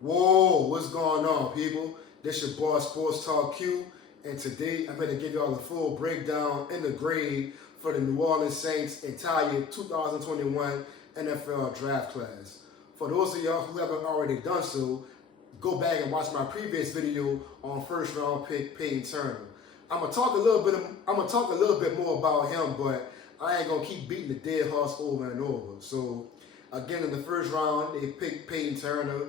Whoa, what's going on, people? This your boy Sports Talk Q, and today I'm going to give y'all a full breakdown in the grade for the New Orleans Saints entire 2021 NFL draft class. For those of y'all who haven't already done so, go back and watch my previous video on first round pick Payne Turner. I'm gonna talk a little bit more about him, but I ain't gonna keep beating the dead horse over and over. So again, in the first round, they picked Payne Turner.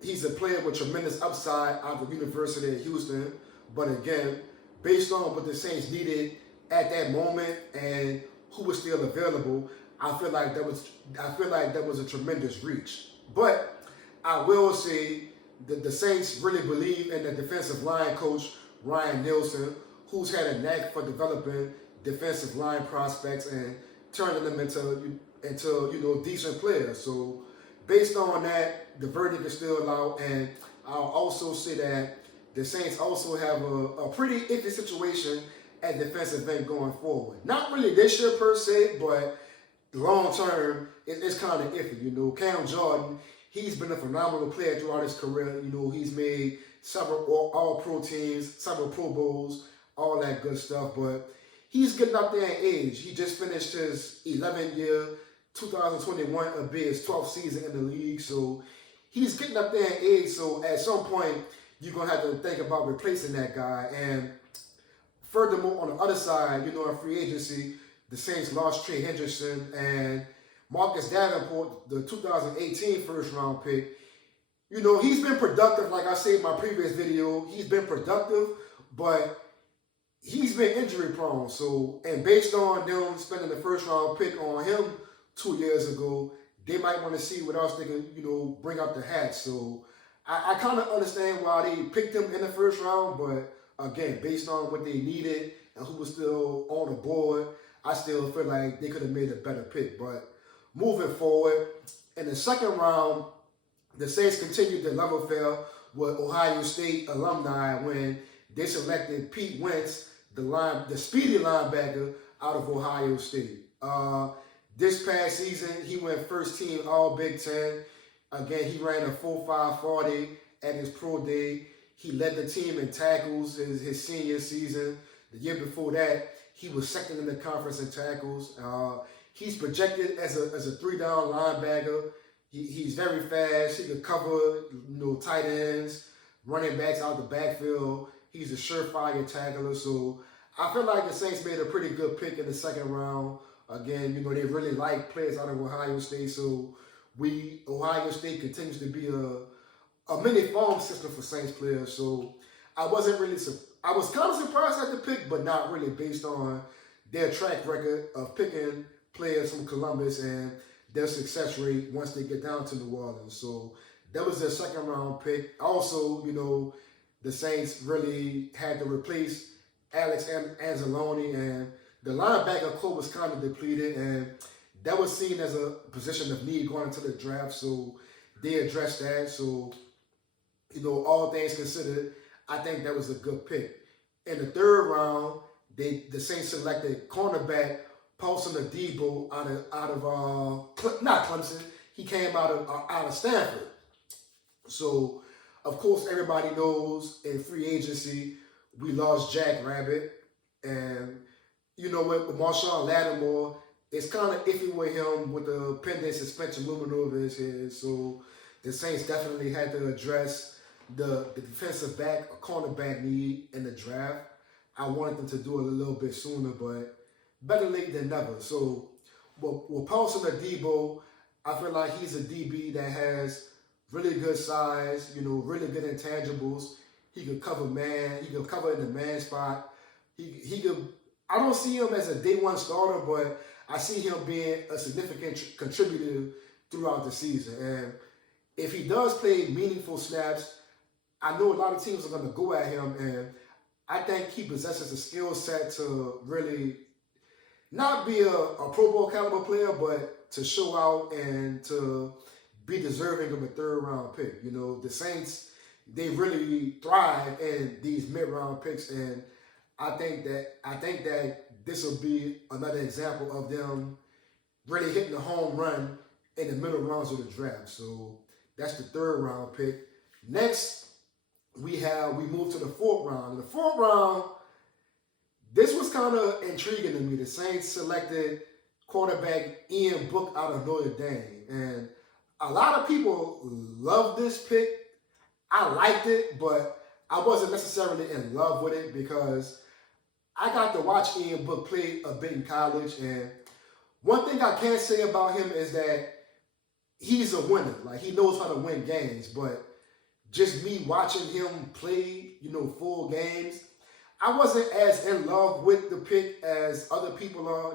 He's a player with tremendous upside out of the University of Houston. But again, based on what the Saints needed at that moment and who was still available, I feel like that was a tremendous reach. But I will say that the Saints really believe in the defensive line coach Ryan Nielsen, who's had a knack for developing defensive line prospects and turning them into decent players. So based on that, the verdict is still out, and I'll also say that the Saints also have a pretty iffy situation at defensive end going forward. Not really this year per se, but long term, it's kind of iffy. Cam Jordan, he's been a phenomenal player throughout his career. He's made several all-pro teams, several Pro Bowls, all that good stuff, but he's getting up there in age. He just finished his 11th year. 2021 will be his 12th season in the league, so he's getting up there in age. So at some point, you're gonna have to think about replacing that guy. And furthermore, on the other side, in free agency, the Saints lost Trey Henderson and Marcus Davenport, the 2018 first round pick. He's been productive. Like I said in my previous video, he's been productive, but he's been injury prone. So, and based on them spending the first round pick on him 2 years ago, they might want to see what else they can, bring up the hat. So I kind of understand why they picked him in the first round, but again, based on what they needed and who was still on the board, I still feel like they could have made a better pick. But moving forward, in the second round, the Saints continued the level field with Ohio State alumni when they selected Pete Wentz, the speedy linebacker out of Ohio State. This past season, he went first team All Big Ten. Again, he ran a 4.5 40 at his pro day. He led the team in tackles his senior season. The year before that, he was second in the conference in tackles. He's projected as a three-down linebacker. He's very fast. He can cover tight ends, running backs out the backfield. He's a surefire tackler. So I feel like the Saints made a pretty good pick in the second round. Again, they really like players out of Ohio State, so Ohio State continues to be a mini farm system for Saints players. So I was kind of surprised at the pick, but not really, based on their track record of picking players from Columbus and their success rate once they get down to New Orleans. So that was their second round pick. Also, the Saints really had to replace Alex Anzalone, and the linebacker core was kind of depleted, and that was seen as a position of need going into the draft. So they addressed that. So, all things considered, I think that was a good pick. In the third round, the Saints selected cornerback Paulson Adebo out of not Clemson. He came out of Stanford. So, of course, everybody knows in free agency we lost Jack Rabbit, and with Marshawn Lattimore, it's kind of iffy with him with the pending suspension looming over his head. So the Saints definitely had to address the defensive back or cornerback need in the draft. I wanted them to do it a little bit sooner, but better late than never. So with Paulson Adebo, I feel like he's a DB that has really good size, really good intangibles. He could cover man. He could cover in the man spot. He could. I don't see him as a day one starter, but I see him being a significant contributor throughout the season. And if he does play meaningful snaps, I know a lot of teams are going to go at him, and I think he possesses a skill set to really not be a Pro Bowl caliber player, but to show out and to be deserving of a third round pick. The Saints, they really thrive in these mid-round picks, and I think that this will be another example of them really hitting the home run in the middle rounds of the draft. So that's the third round pick. Next, we move to the fourth round. In the fourth round, this was kind of intriguing to me. The Saints selected quarterback Ian Book out of Notre Dame. And a lot of people love this pick. I liked it, but I wasn't necessarily in love with it because I got to watch Ian Book play a bit in college. And one thing I can say about him is that he's a winner. Like, he knows how to win games. But just me watching him play, full games, I wasn't as in love with the pick as other people are.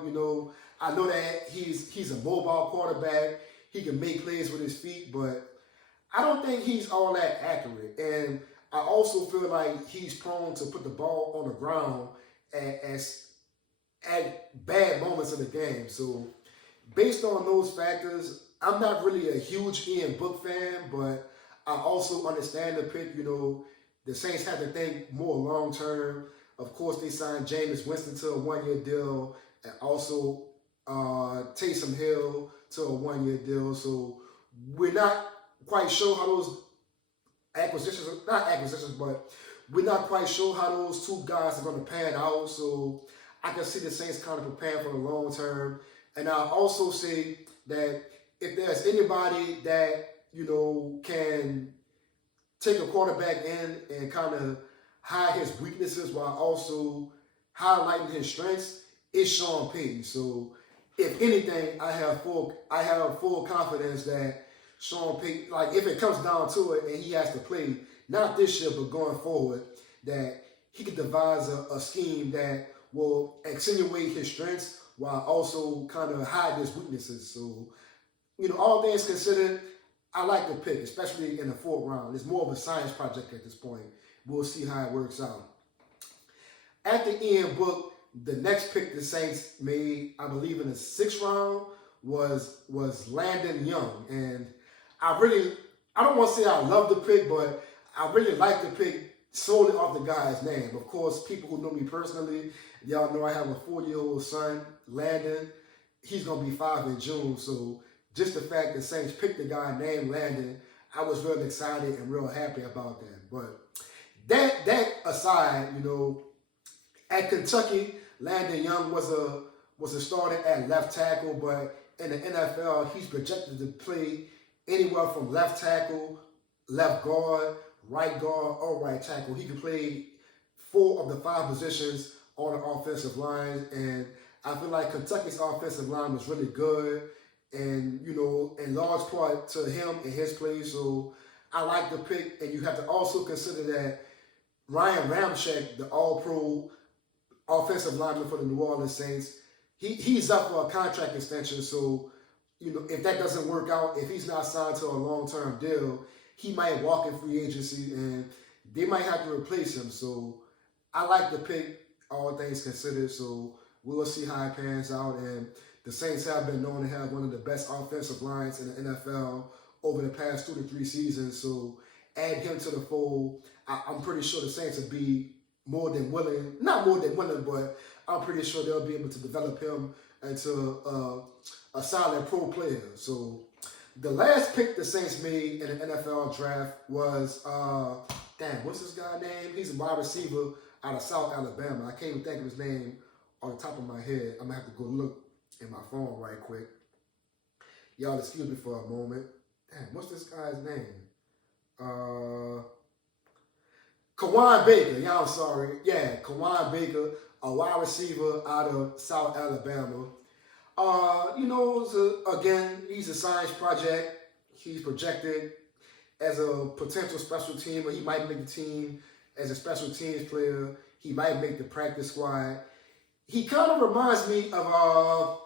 I know that he's a mobile quarterback. He can make plays with his feet, but I don't think he's all that accurate. And I also feel like he's prone to put the ball on the ground at bad moments in the game. So based on those factors, I'm not really a huge Ian Book fan, but I also understand the pick. The Saints had to think more long term. Of course, they signed Jameis Winston to a one-year deal, and also Taysom Hill to a one-year deal. So we're not quite sure how those but we're not quite sure how those two guys are going to pan out. So I can see the Saints kind of preparing for the long term. And I'll also say that if there's anybody that, can take a quarterback in and kind of hide his weaknesses while also highlighting his strengths, it's Sean Payton. So if anything, I have full confidence that Sean Payton, like if it comes down to it and he has to play, not this year, but going forward, that he could devise a scheme that will accentuate his strengths while also kind of hide his weaknesses. So, all things considered, I like the pick, especially in the fourth round. It's more of a science project at this point. We'll see how it works out. After Ian Book, the next pick the Saints made, I believe in the sixth round, was Landon Young. And I don't want to say I love the pick, but I really like the pick solely off the guy's name. Of course, people who know me personally, y'all know I have a 4-year-old son, Landon. He's going to be 5 in June, so just the fact that Saints picked the guy named Landon, I was real excited and real happy about that. But that aside, at Kentucky, Landon Young was a starter at left tackle, but in the NFL, he's projected to play anywhere from left tackle, left guard, right guard, or right tackle. He could play 4 of the 5 positions on the offensive line, and I feel like Kentucky's offensive line was really good, and in large part to him and his play. So I like the pick, and you have to also consider that Ryan Ramczyk, the All-Pro offensive lineman for the New Orleans Saints, he's up for a contract extension. So if that doesn't work out, if he's not signed to a long-term deal, he might walk in free agency, and they might have to replace him. So I like the pick, all things considered. So we'll see how it pans out. And the Saints have been known to have one of the best offensive lines in the NFL over the past 2 to 3 seasons. So add him to the fold. I'm pretty sure the Saints will be more than willing, not more than willing, but I'm pretty sure they'll be able to develop him into a solid pro player. So the last pick the Saints made in the NFL draft was, what's this guy's name? He's a wide receiver out of South Alabama. I can't even think of his name on the top of my head. I'm going to have to go look in my phone right quick. Y'all excuse me for a moment. What's this guy's name? Kawhi Baker. Yeah, I'm sorry. Yeah, Kawhi Baker, a wide receiver out of South Alabama. Again, he's a science project. He's projected as a potential special teamer. He might make the team as a special teams player. He might make the practice squad. He kind of reminds me of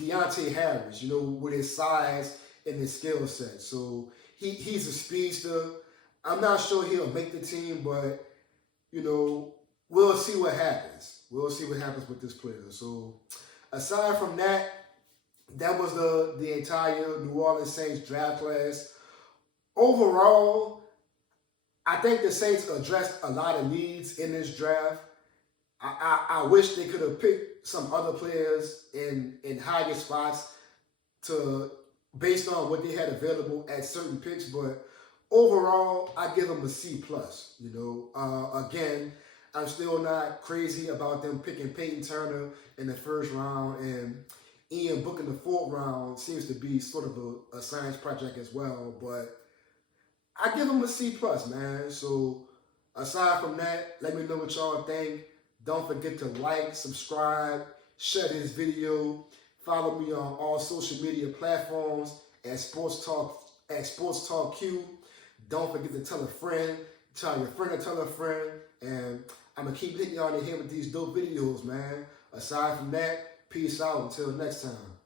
Deontay Harris, with his size and his skill set. So he's a speedster. I'm not sure he'll make the team, but, we'll see what happens. We'll see what happens with this player. So aside from that, that was the entire New Orleans Saints draft class. Overall, I think the Saints addressed a lot of needs in this draft. I wish they could have picked some other players in higher spots based on what they had available at certain picks, but overall, I give them a C plus. Again, I'm still not crazy about them picking Payne Turner in the first round, and Ian Book in the fourth round seems to be sort of a science project as well. But I give them a C plus, man. So aside from that, let me know what y'all think. Don't forget to like, subscribe, share this video. Follow me on all social media platforms at Sports Talk Q. Don't forget to tell a friend, tell your friend to tell a friend, and I'm gonna keep hitting y'all in the head with these dope videos, man. Aside from that, peace out until next time.